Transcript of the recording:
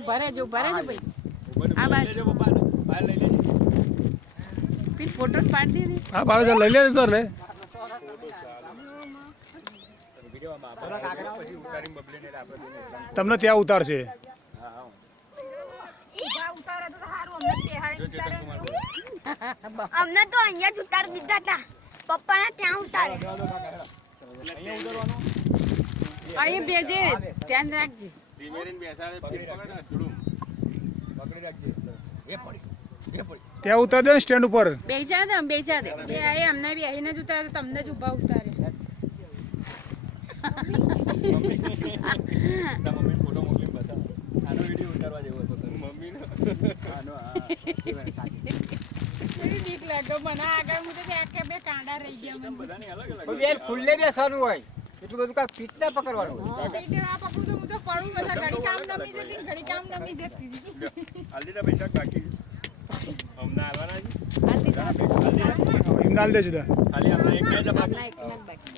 ભરે જો ભાઈ આ બાજુ બહાર લઈ લેજે પી ફોટો પાડી દે હા બાળક લઈ લે સર લે તમને ત્યાં ઉતારશે અમને તો અહીંયા જ ઉતાર દીધા હતા પપ્પાને ત્યાં ઉતારે અહીં બેજે ધ્યાન રાખજે ત્યાં ઉતાર દે સ્ટેન્ડ ઉપર બેજા દે બે આય અમને બી આઈને જ ઉતારે તમને જ ઊભા ઉતારે મમ્મી ફોટો મોકલી બતા આનો વિડિયો ઉતારવા જેવો હતો મમ્મીનો આનો કેવી બીક લાગે મને આગળ હું તો બે કાંડા રહી ગયા મને બધાની અલગ અલગ કોઈ યાર ખુલ્લે બેસવાનું હોય એટલું બધું કા પીટ ના પકડવાનું હોય આ પકડું તો હું તો પડું બધા ઘડી કામ નમી જતી હાલી દે પૈસા બાકી અમને આવવાના છે એમ ડાલ દે જુદા ખાલી આપણે એક બે જવાબ ના એક બાકી